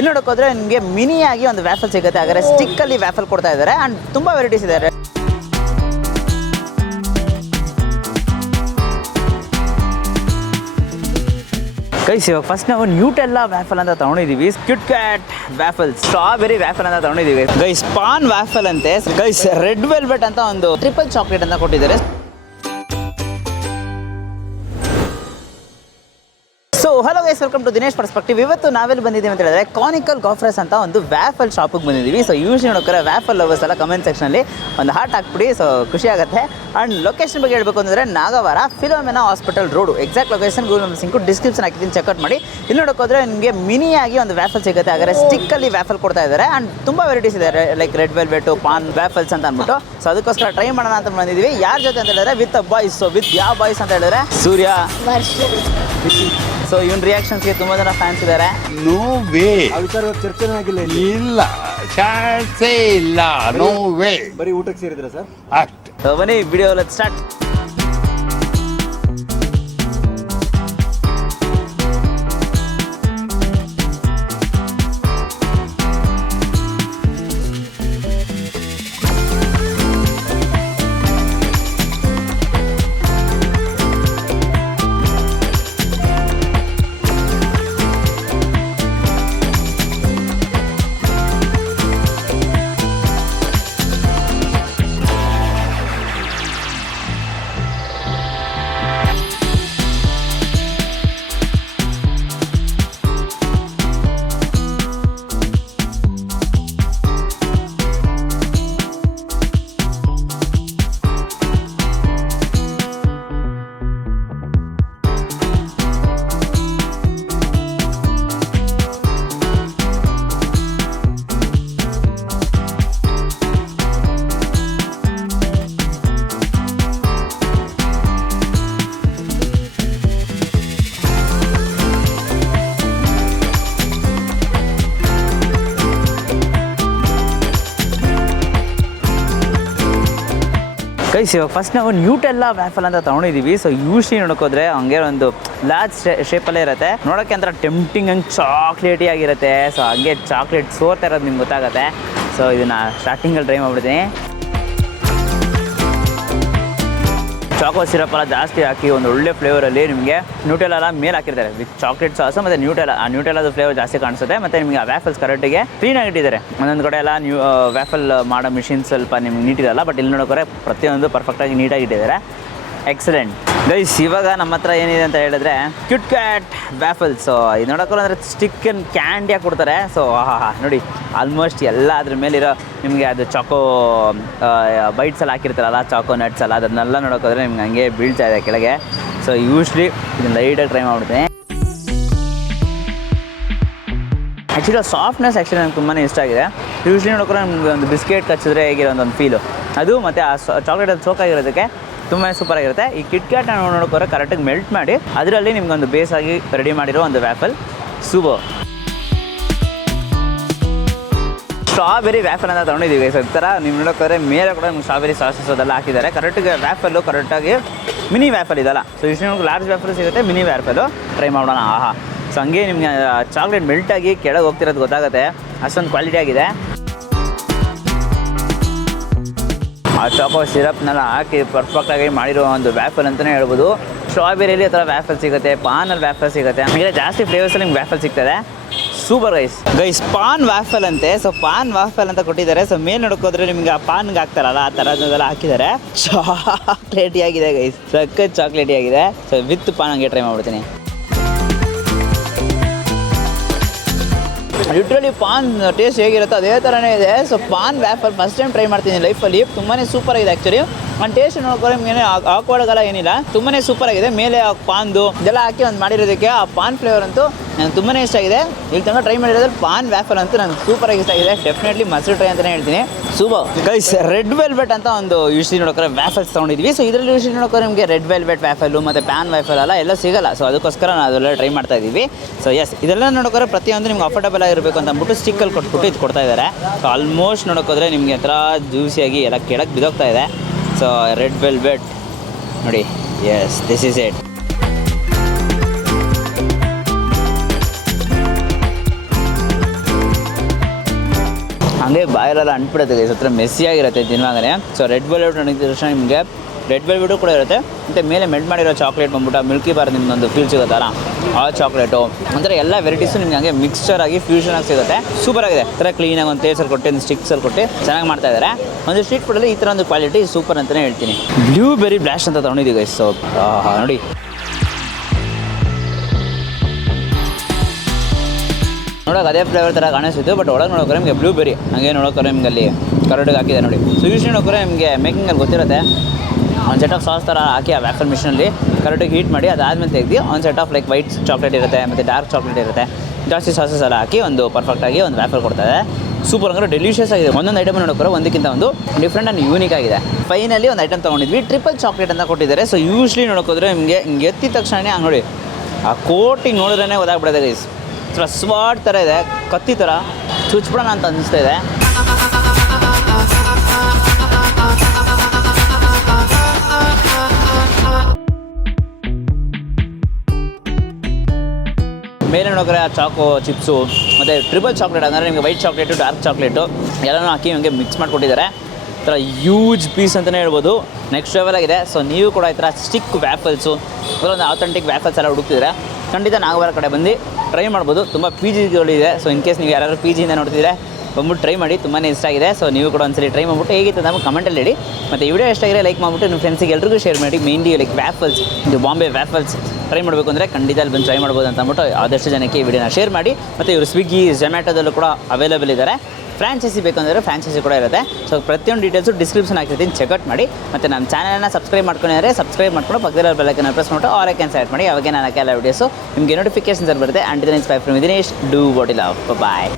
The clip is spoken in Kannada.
ಇಲ್ಲಿ ನೋಡೋಕೋದ್ರೆ ನಿಮಗೆ ಮಿನಿಯಾಗಿ ಒಂದು ವ್ಯಾಫಲ್ ಸಿಗುತ್ತೆ. ಹಾಗಾದ್ರೆ ಸ್ಟಿಕ್ಕಲ್ಲಿ ವ್ಯಾಫಲ್ ಕೊಡ್ತಾ ಇದ್ದಾರೆ ಆ್ಯಂಡ್ ತುಂಬ ವೆರೈಟೀಸ್ ಇದ್ದಾರೆ. ಗೈಸ್ ಇವಾಗ ಫಸ್ಟ್ ನಾವು ನ್ಯೂಟೆಲ್ಲಾ ವ್ಯಾಫಲ್ ಅಂತ ತಗೊಂಡಿದ್ದೀವಿ. ಕಿಟ್ ಕ್ಯಾಟ್ ವ್ಯಾಫಲ್, ಸ್ಟ್ರಾಬೆರಿ ವ್ಯಾಫಲ್ ಅಂತ ತಗೊಂಡಿದ್ದೀವಿ. ಗೈಸ್ ಪಾನ್ ವ್ಯಾಫಲ್ ಅಂತೆ. ಗೈಸ್ ರೆಡ್ ವೆಲ್ವೆಟ್ ಅಂತ ಒಂದು ಟ್ರಿಪಲ್ ಚಾಕ್ಲೇಟ್ ಅಂತ ಕೊಟ್ಟಿದ್ದಾರೆ. So hello guys, welcome to Dinesh perspective. ಇವತ್ತು ನಾವೆಲ್ಲಿ ಬಂದಿದ್ದೀವಿ ಅಂತ ಹೇಳಿದ್ರೆ ಕಾನಿಕಲ್ ಗಾಫ್ರೆಸ್ ಅಂತ ಒಂದು ವ್ಯಾಫಲ್ ಶಾಪಿಗೆ ಬಂದಿದ್ದೀವಿ. ಸೊ ಯೂಶ್ವಲಿ ನೋಡ್ತಾರೆ ವ್ಯಾಫಲ್ ಲವರ್ಸ್ ಎಲ್ಲ ಕಮೆಂಟ್ ಸೆಕ್ಷನಲ್ಲಿ ಒಂದು ಹಾರ್ಟ್ ಹಾಕ್ಬಿಡಿ, ಸೊ ಖುಷಿ ಆಗುತ್ತೆ. ಆ್ಯಂಡ್ ಲೊಕೇಶನ್ ಬಗ್ಗೆ ಹೇಳಬೇಕು ಅಂದರೆ Nagavara Philomena hospital road. Exact location Google maps ಸಿಂಕು ಡಿಸ್ಕ್ರಿಪ್ಷನ್ ಹಾಕಿದ್ದೀನಿ, ಚೆಕ್ಔಟ್ ಮಾಡಿ. ಇಲ್ಲಿ ನೋಡೋಕೋದ್ರೆ ನಿಮಗೆ ಮಿನಿಯಾಗಿ ಒಂದು ವ್ಯಾಫಲ್ ಸಿಗುತ್ತೆ. ಹಾಗಾದ್ರೆ ಸ್ಟಿಕ್ಕಲ್ಲಿ ವ್ಯಾಫಲ್ ಕೊಡ್ತಾ ಇದ್ದಾರೆ ಆ್ಯಂಡ್ ತುಂಬ ವೆರೈಟೀಸ್ ಇದೆ, ಲೈಕ್ ರೆಡ್ ವೆಲ್ವೆಟು, ಪಾನ್ ವ್ಯಾಫಲ್ಸ್ ಅಂತ ಅಂದ್ಬಿಟ್ಟು. ಸೊ ಅದಕ್ಕೋಸ್ಕರ ಟ್ರೈ ಮಾಡೋಣ ಅಂತ ಬಂದಿದ್ದೀವಿ. ಯಾರ ಜೊತೆ ಅಂತ ಹೇಳಿದ್ರೆ ವಿತ್ ಬಾಯ್ಸ್. ಸೊ ವಿತ್ ಯಾವ ಬಾಯ್ಸ್ ಅಂತ ಹೇಳಿದ್ರೆ ಸೂರ್ಯ. ಸೊ ಇವನ್ ರಿಯಾಕ್ಷನ್ಸ್ಗೆ ತುಂಬ ಜನ ಫ್ಯಾನ್ಸ್ ಇದ್ದಾರೆ. ನೋ ವೇ, ಚರ್ಚೆನೇ ಆಗಿಲ್ಲ, ಇಲ್ಲ ಚಾನ್ಸೇ ಇಲ್ಲ, ನೋ ವೇ. ಬರೀ ಊಟಕ್ಕೆ ಸೇರಿದ್ರ ಸರ್? ಅಷ್ಟೇ. ಬನ್ನಿ ವಿಡಿಯೋ ಲೆಟ್ಸ್ ಸ್ಟಾರ್ಟ್. ಗೈಸ್ ಇವಾಗ ಫಸ್ಟ್ ನಾವು ನ್ಯೂಟೆಲ್ಲಾ ವ್ಯಾಫಲ್ ಅಂತ ತಗೊಂಡಿದ್ದೀವಿ. ಸೊ ಯೂಶ್ವಲಿ ನೋಡೋಕೋದ್ರೆ ಹಂಗೆ ಒಂದು ಲಾರ್ಜ್ ಶೇಪಲ್ಲೇ ಇರುತ್ತೆ, ನೋಡೋಕ್ಕೆ ಒಂಥರ ಟೆಂಪ್ಟಿಂಗ್ ಹಂಗೆ ಚಾಕ್ಲೇಟಿ ಆಗಿರುತ್ತೆ. ಸೊ ಹಂಗೆ ಚಾಕ್ಲೇಟ್ ಸೋರ್ತಾ ಇರೋದು ನಿಮ್ಗೆ ಗೊತ್ತಾಗುತ್ತೆ. ಸೊ ಇದನ್ನು ಸ್ಟಾರ್ಟಿಂಗಲ್ಲಿ ಟ್ರೈ ಮಾಡಿಬಿಡ್ತೀನಿ. ಚಾಕೋ ಸಿರಪ್ ಎಲ್ಲ ಜಾಸ್ತಿ ಹಾಕಿ ಒಂದು ಒಳ್ಳೆ ಫ್ಲೇವರಲ್ಲಿ ನಿಮಗೆ ನ್ಯೂಟೆಲ್ಲ ಮೇಲೆ ಹಾಕಿರ್ತಾರೆ ವಿತ್ ಚಾಕ್ಲೇಟ್ ಸಾಸ್ ಮತ್ತು ನ್ಯೂಟೆಲ್ಲ. ಆ ನ್ಯೂಟೆಲ್ಲದು ಫ್ಲೇವರ್ ಜಾಸ್ತಿ ಕಾಣಿಸುತ್ತೆ. ಮತ್ತು ನಿಮಗೆ ಆ ವ್ಯಾಫಲ್ಸ್ ಕರೆಕ್ಟಿಗೆ ಕ್ಲೀನಾಗಿ ಇಟ್ಟಿದ್ದಾರೆ. ಒಂದೊಂದು ಕಡೆ ಎಲ್ಲ ವ್ಯಾಫಲ್ ಮಾಡೋ ಮಿಷಿನ್ ಸ್ವಲ್ಪ ನಿಮ್ಗೆ ನೀಟಿರಲ್ಲ, ಬಟ್ ಇಲ್ಲಿ ನೋಡೋಕೆ ಪ್ರತಿಯೊಂದು ಪರ್ಫೆಕ್ಟಾಗಿ ನೀಟಾಗಿ ಇಟ್ಟಿದ್ದಾರೆ. Excellent guys. ಇವಾಗ ನಮ್ಮ ಹತ್ರ ಏನಿದೆ ಅಂತ ಹೇಳಿದ್ರೆ ಕಿಟ್ ಕ್ಯಾಟ್ ವ್ಯಾಫಲ್ಸ್. ಸೊ ಇದು ನೋಡೋಕೆ ಅಂದರೆ ಸ್ಟಿಕ್ ಆ್ಯಂಡ್ ಕ್ಯಾಂಡಿಯಾಗಿ ಕೊಡ್ತಾರೆ. ಸೊ ನೋಡಿ ಆಲ್ಮೋಸ್ಟ್ ಎಲ್ಲ ಅದ್ರ ಮೇಲಿರೋ ನಿಮಗೆ ಅದು ಚಾಕೋ ಬೈಟ್ಸ್ ಎಲ್ಲ ಹಾಕಿರ್ತಾರಲ್ಲ, ಚಾಕೋ ನಟ್ಸ್ ಎಲ್ಲ, ಅದನ್ನೆಲ್ಲ ನೋಡೋಕೋದ್ರೆ ನಿಮ್ಗೆ ಹಂಗೆ ಬೀಳ್ತಾ ಇದೆ ಕೆಳಗೆ. ಸೊ ಯೂಶ್ವಲಿ ಇದನ್ನು ಲೈಟಾಗಿ ಟ್ರೈ ಮಾಡ್ಬಿಡ್ತೀನಿ. ಆ್ಯಕ್ಚುಲಿ ಸಾಫ್ಟ್ನೆಸ್ ಆ್ಯಕ್ಚುಲಿ ನನಗೆ ತುಂಬಾ ಇಷ್ಟ ಆಗಿದೆ. ಯೂಶ್ವಲಿ ನೋಡೋಕೆ ನಿಮ್ಗೆ ಒಂದು ಬಿಸ್ಕೆಟ್ ಕಚ್ಚಿದ್ರೆ ಹೇಗಿರೋ ಒಂದು ಫೀಲು ಅದು, ಮತ್ತು ಆ ಚಾಕ್ಲೇಟಲ್ಲಿ ಸೋಕಾಗಿರೋದಕ್ಕೆ ತುಂಬಾ ಸೂಪರಾಗಿರುತ್ತೆ. ಈ ಕಿಟ್ ಕ್ಯಾಟ್ ನೋಡೋಕೋರೆ ಕರೆಕ್ಟಾಗಿ ಮೆಲ್ಟ್ ಮಾಡಿ ಅದರಲ್ಲಿ ನಿಮ್ಗೊಂದು ಬೇಸಾಗಿ ರೆಡಿ ಮಾಡಿರೋ ಒಂದು ವ್ಯಾಫಲ್ ಸೂಪರ್. ಸ್ಟ್ರಾಬೆರಿ ವ್ಯಾಫಲ್ ಅಂತ ತೊಗೊಂಡಿದ್ದೀವಿ. ಸೊ ಈ ಥರ ನೀವು ನೋಡೋಕೋದ್ರೆ ಮೇಲೆ ಕೂಡ ನಿಮ್ಗೆ ಸ್ಟ್ರಾಬೆರಿ ಸಾಸಸ್ ಅದೆಲ್ಲ ಹಾಕಿದ್ದಾರೆ. ಕರೆಕ್ಟಾಗಿ ವ್ಯಾಫಲ್ಲು ಕರೆಕ್ಟಾಗಿ ಮಿನಿ ವ್ಯಾಫಲ್ ಇದಲ್ಲ. ಸೊ ಇಷ್ಟು ನಿಮ್ಗೆ ಲಾರ್ಜ್ ವ್ಯಾಫಲ್ ಸಿಗುತ್ತೆ, ಮಿನಿ ವ್ಯಾಫಲು ಟ್ರೈ ಮಾಡೋಣ. ಸೊ ಹಂಗೆ ನಿಮಗೆ ಚಾಕ್ಲೇಟ್ ಮೆಲ್ಟಾಗಿ ಕೆಳಗೆ ಹೋಗ್ತಿರೋದು ಗೊತ್ತಾಗುತ್ತೆ, ಅಷ್ಟೊಂದು ಕ್ವಾಲಿಟಿ ಆಗಿದೆ. ಆ ಚಾಕೋ ಸಿರಪ್ನೆಲ್ಲ ಹಾಕಿ ಪರ್ಫೆಕ್ಟಾಗಿ ಮಾಡಿರೋ ಒಂದು ವ್ಯಾಫಲ್ ಅಂತಲೇ ಹೇಳ್ಬೋದು. ಸ್ಟ್ರಾಬೆರಿಯಲ್ಲಿ ಆ ಥರ ವ್ಯಾಫಲ್ ಸಿಗುತ್ತೆ, ಪಾನಲ್ಲಿ ವ್ಯಾಫಲ್ ಸಿಗುತ್ತೆ, ಹಾಗೆ ಜಾಸ್ತಿ ಫ್ಲೇವರ್ಸಲ್ಲಿ ನಿಮ್ಗೆ ವ್ಯಾಫಲ್ ಸಿಗ್ತದೆ. ಸೂಪರ್ ಗೈಸ್ ಪಾನ್ ವ್ಯಾಫಲ್ ಅಂತೆ. ಸೊ ಪಾನ್ ವ್ಯಾಫಲ್ ಅಂತ ಕೊಟ್ಟಿದ್ದಾರೆ. ಸೊ ಮೇಲೆ ನೋಡ್ಕೋದ್ರೆ ನಿಮ್ಗೆ ಆ ಪಾನ್ಗೆ ಹಾಕ್ತಾರಲ್ಲ ಆ ಥರದ್ದೆಲ್ಲ ಹಾಕಿದ್ದಾರೆ. ಚಾಕ್ಲೇಟಿ ಆಗಿದೆ ಗೈಸ್, ಸಖತ್ ಚಾಕ್ಲೇಟಿ ಆಗಿದೆ. ಸೊ ವಿತ್ ಪಾನ್ ಹಂಗೆ ಟ್ರೈ ಮಾಡ್ಬಿಡ್ತೀನಿ. ಲಿಟ್ರಲಿ ಪಾನ್ ಟೇಸ್ಟ್ ಹೇಗಿರುತ್ತೋ ಅದೇ ಥರನೇ ಇದೆ. So paan waffle first time try ಮಾಡ್ತೀನಿ ಲೈಫಲ್ಲಿ, ತುಂಬಾ ಸೂಪರಾಗಿದೆ ಆ್ಯಕ್ಚುಲಿ. ಒಂದು ಟೇಸ್ಟ್ ನೋಡ್ಕೊಂಡು ನಿಮ್ಗೆ ಹಾಕೊಳ್ಳೋಲ್ಲ ಏನಿಲ್ಲ, ತುಂಬಾ ಸೂಪರಾಗಿದೆ. ಮೇಲೆ ಆ ಪಾನ್ದು ಇದೆಲ್ಲ ಹಾಕಿ ಒಂದು ಮಾಡಿರೋದಕ್ಕೆ ಆ ಪಾನ್ ಫ್ಲೇವರ್ ಅಂತೂ ನನಗೆ ತುಂಬಾ ಇಷ್ಟ ಆಗಿದೆ. ಇಲ್ಲಿ ತನಕ ಟ್ರೈ ಮಾಡಿರೋದ್ರಲ್ಲಿ ಪಾನ್ ವ್ಯಾಫಲ್ ಅಂತೂ ನನಗೆ ಸೂಪರಾಗಿ ಇಷ್ಟ ಆಗಿದೆ. ಡೆಫಿನೆಟ್ಲಿ ಮಸ್ಟ್ ಟ್ರೈ ಅಂತಲೇ ಹೇಳ್ತೀನಿ. Super guys. ರೆಡ್ ವೆಲ್ವೆಟ್ ಅಂತ ಒಂದು ಯೂಶ್ವಲಿ ನೋಡೋಕೆ ವ್ಯಾಫಲ್ಸ್ ತೊಗೊಂಡಿದ್ವಿ. ಸೊ ಇದರಲ್ಲಿ ಯೂಶ್ವಲಿ ನೋಡೋಕೆ ನಿಮಗೆ ರೆಡ್ ವೆಲ್ವೆಟ್ ವ್ಯಾಫಲ್ಲು ಮತ್ತು ಪ್ಯಾನ್ ವ್ಯಾಫಲ್ ಎಲ್ಲ ಸಿಗಲ್ಲ. ಸೊ ಅದಕ್ಕೋಸ್ಕರ ನಾವು ಅದೆಲ್ಲ ಟ್ರೈ ಮಾಡ್ತಾ ಇದ್ದೀವಿ. ಸೊ ಎಸ್ ಇದೆಲ್ಲ ನೋಡೋಕೆ ಪ್ರತಿಯೊಂದು ನಿಮ್ಗೆ ಅಫೋರ್ಡಬಲ್ ಆಗಿರಬೇಕು ಅಂತ ಅಂದ್ಬಿಟ್ಟು ಸ್ಟಿಕ್ಕಲ್ಲಿ ಕೊಟ್ಬಿಟ್ಟು ಇದು ಕೊಡ್ತಾ ಇದ್ದಾರೆ. ಸೊ ಆಲ್ಮೋಸ್ಟ್ ನೋಡೋಕೋದ್ರೆ ನಿಮಗೆ ಹತ್ರ ಜ್ಯೂಸಿಯಾಗಿ ಎಲ್ಲ ಕೆಳಗೆ ಬಿದ್ದೋಗ್ತಾ ಇದೆ. ಸೊ ರೆಡ್ ವೆಲ್ವೆಟ್ ನೋಡಿ, ಎಸ್ ದಿಸ್ ಈಸ್ ಇಟ್. ಹಂಗೆ ಬಾಯಲ್ಲೆಲ್ಲ ಅಂಟ್ಬಿಡುತ್ತೆ ಗೈಸ್, ಹತ್ರ ಮೆಸ್ಸಿಯಾಗಿರುತ್ತೆ ತಿನ್ನುವಾಗಲೇ. ಸೊ ರೆಡ್ ವೆಲ್ವೆಟ್ ನೋಡಿದ ತಕ್ಷಣ ನಿಮಗೆ ರೆಡ್ ವೆಲ್ವೆಟು ಕೂಡ ಇರುತ್ತೆ, ಮತ್ತು ಮೇಲೆ ಮೆಲ್ಟ್ ಮಾಡಿರೋ ಚಾಕ್ಲೇಟ್ ಬಂದ್ಬಿಟ್ಟು ಮಿಲ್ಕಿ ಬಾರ್ ನಿಮ್ದೊಂದು ಫೀಲ್ ಸಿಗುತ್ತಲ್ಲ ಆ ಚಾಕ್ಲೇಟು, ಅಂದರೆ ಎಲ್ಲ ವೆರೈಟೀಸು ನಿಮ್ಗೆ ಹಂಗೆ ಮಿಕ್ಸ್ಚರ್ ಆಗಿ ಫ್ಯೂಷನ್ ಆಗಿ ಸಿಗುತ್ತೆ. ಸೂಪರ್ ಆಗಿದೆ. ಈ ಥರ ಕ್ಲೀನಾಗಿ ಒಂದು ಟೇಸಲ್ಲಿ ಕೊಟ್ಟು ಒಂದು ಸ್ಟಿಕ್ಸಲ್ಲಿ ಕೊಟ್ಟು ಚೆನ್ನಾಗಿ ಮಾಡ್ತಾ ಇದ್ದಾರೆ. ಒಂದು ಸ್ಟ್ರೀಟ್ ಫುಡಲ್ಲಿ ಈ ಥರ ಒಂದು ಕ್ವಾಲಿಟಿ ಸೂಪರ್ ಅಂತಲೇ ಹೇಳ್ತೀನಿ. ಬ್ಲೂಬೆರಿ ಬ್ಲಾಸ್ಟ್ ಅಂತ ತೊಗೊಂಡಿದ್ದೀವಿ ಗೈಸ್. ಸೊ ನೋಡಿ ನೋಡೋಕೆ ಅದೇ ಫ್ಲೇವರ್ ಥರ ಕಾಣಿಸ್ತಿತ್ತು, ಬಟ್ ಒಳಗೆ ನೋಡೋಕೆ ನಿಮಗೆ ಬ್ಲೂಬೆರಿ ಹಂಗೆ ನೋಡೋಕೆ ನಿಮ್ಗೆ ಅಲ್ಲಿ ಕರಡಿಗೆ ಹಾಕಿದೆ ನೋಡಿ. ಸೊ ಯೂಶ್ವಲಿ ನೋಡೋಕೆ ನಿಮಗೆ ಮೇಕಿಂಗಲ್ಲಿ ಗೊತ್ತಿರುತ್ತೆ, ಒಂದು ಸೆಟ್ ಆಫ್ ಸಾಸ್ ಥರ ಹಾಕಿ ಆ ವ್ಯಾಫಲ್ ಮಿಷನಲ್ಲಿ ಕರೆಕ್ಟಾಗಿ ಹೀಟ್ ಮಾಡಿ ಅದಾದಮೇಲೆ ತೆಗೆದು ಒಂದು set of like white chocolate ಇರುತ್ತೆ ಮತ್ತು ಡಾರ್ಕ್ ಚಾಕ್ಲೇಟ್ ಇರುತ್ತೆ, ಜಾಸ್ತಿ ಸಾಸಸ್ ಎಲ್ಲ ಹಾಕಿ ಒಂದು ಪರ್ಫೆಕ್ಟಾಗಿ ಒಂದು ವ್ಯಾಫಲ್ ಕೊಡ್ತಾರೆ. ಸೂಪರ್ ಅಂದರೆ ಡೆಲಿಷಿಯಸ್ ಆಗಿದೆ. ಒಂದೊಂದು ಐಟಮ್ ನೋಡೋಕೆ ಒಂದಕ್ಕಿಂತ ಒಂದು ಡಿಫ್ರೆಂಟ್ ಆ್ಯಂಡ್ ಯೂನಿಕ್ ಆಗಿದೆ. ಫೈನಲಿ ಒಂದು ಐಟಮ್ ತೊಗೊಂಡಿದ್ವಿ, ಟ್ರಿಪಲ್ ಚಾಕ್ಲೇಟ್ ಅಂತ ಕೊಟ್ಟಿದ್ದಾರೆ. ಸೊ ಯೂಶ್ವಲಿ ನೋಡೋಕೋದ್ರೆ ನಿಮಗೆ ಹಿಂಗೆ ಎತ್ತಿದ ತಕ್ಷಣ ಹಂಗೆ ನೋಡಿ ಆ ಕೋಟಿಂಗ್ ನೋಡಿದ್ರೇ ಗೊತ್ತಾಗ್ಬಿಡುತ್ತೆ ಗೈಸ್. ಥರ ಸ್ವಾಟ್ ಥರ ಇದೆ, ಕತ್ತಿ ಥರ ಚುಚ್ಬಿಡೋಣ ಅಂತ ಅನ್ನಿಸ್ತಾ ಇದೆ. ಮೇಲೆ ನೋಡಿದ್ರೆ ಆ ಚಾಕೋ ಚಿಪ್ಸು ಮತ್ತು ಟ್ರಿಪಲ್ ಚಾಕ್ಲೇಟ್ ಅಂದರೆ ನಿಮಗೆ ವೈಟ್ ಚಾಕ್ಲೇಟು ಡಾರ್ಕ್ ಚಾಕ್ಲೇಟು ಎಲ್ಲನೂ ಹಾಕಿ ನಿಮಗೆ ಮಿಕ್ಸ್ ಮಾಡಿಕೊಟ್ಟಿದ್ದಾರೆ. ಈ ಥರ ಯೂಜ್ ಪೀಸ್ ಅಂತಲೇ ಹೇಳ್ಬೋದು. ನೆಕ್ಸ್ಟ್ ಲೆವೆಲ್ ಆಗಿದೆ. ಸೊ ನೀವು ಕೂಡ ಈ ಥರ ಸ್ಟಿಕ್ ವ್ಯಾಫಲ್ಸು ಅದರೊಂದು ಆಥೆಂಟಿಕ್ ವ್ಯಾಫಲ್ಸ್ ಎಲ್ಲ ಹುಡುಕ್ತಿದ್ರೆ ಖಂಡಿತ ನಾಗವಾರ ಕಡೆ ಬಂದು ಟ್ರೈ ಮಾಡ್ಬೋದು. ತುಂಬ ಪಿ ಜಿಗಳಿದೆ. ಸೊ ಇನ್ ಕೇಸ್ ನೀವು ಯಾರು ಪಿ ಜಿಯಿಂದ ನೋಡ್ತಿದ್ರೆ ಬಂದ್ಬಿಟ್ಟು ಟ್ರೈ ಮಾಡಿ, ತುಂಬಾ ಇಷ್ಟ ಆಗಿದೆ. ಸೊ ನೀವು ಕೂಡ ಒಂದ್ಸರಿ ಟ್ರೈ ಮಾಡಿಬಿಟ್ಟು ಹೇಗಿತ್ತು ನಮಗೆ ಕಮೆಂಟಲ್ಲಿ ಹೇಳಿ. ಮತ್ತು ಈ ವಿಡಿಯೋ ಎಷ್ಟಾಗಿದೆ ಲೈಕ್ ಮಾಡಿಬಿಟ್ಟು ನಿಮ್ಮ ಫ್ರೆಂಡ್ಸಿಗೆ ಎಲ್ರಿಗೂ ಶೇರ್ ಮಾಡಿ. ಮೇನ್ಲಿ ಲೈಕ್ ವ್ಯಾಫಲ್ಸ್, ಇದು ಬಾಂಬೆ ವ್ಯಾಫಲ್ಸ್ ಟ್ರೈ ಮಾಡಬೇಕು ಅಂದರೆ ಖಂಡಿತ ಅಲ್ಲಿ ಬಂದು ಟ್ರೈ ಮಾಡ್ಬೋದು ಅಂತ ಅಂದ್ಬಿಟ್ಟು ಆದಷ್ಟು ಜನಕ್ಕೆ ಈ ವಿಡಿಯೋನ ಶೇರ್ ಮಾಡಿ. ಮತ್ತು ಇವರು ಸ್ವಿಗ್ಗಿ ಝೊಮ್ಯಾಟೋದಲ್ಲೂ ಕೂಡ ಅವೈಲೇಬಲ್ ಇದ್ದಾರೆ. ಫ್ರಾಂಚೈಸಿ ಬೇಕಂದರೆ ಫ್ರಾಂಚೈಸಿ ಕೂಡ ಇರುತ್ತೆ. ಸೊ ಪ್ರತಿಯೊಂದು ಡೀಟೇಲ್ಸು ಡಿಸ್ಕ್ರಿಪ್ಷನ್ ಹಾಕಿರ್ತೀನಿ, ಚೆಕ್ಔಟ್ ಮಾಡಿ. ಮತ್ತು ನಮ್ಮ ಚಾನಲನ್ನು ಸಬ್ಸ್ಕ್ರೈಬ್ ಮಾಡ್ಕೊಂಡಿದ್ದಾರೆ, ಸಬ್ಸ್ಕ್ರೈಬ್ ಮಾಡ್ಕೊಂಡು ಪಕ್ಕದಲ್ಲಿ ಬೆಲ್ಲೈಕನ್ನ ಪ್ರೆಸ್ ಮಾಡಿಟ್ಟು ಆಲ್ ಐಕನ್ ಸೆಲೆಕ್ಟ್ ಮಾಡಿ. ಅವಾಗ ನಾನು ಹಾಕಿ ಎಲ್ಲ ವೀಡಿಯೋಸು ನಿಮಗೆ ನೋಟಿಫಿಕೇಶನ್ಸ್ ಬರುತ್ತೆ. And Dinesh bye from Dinesh, do what you love. Bye.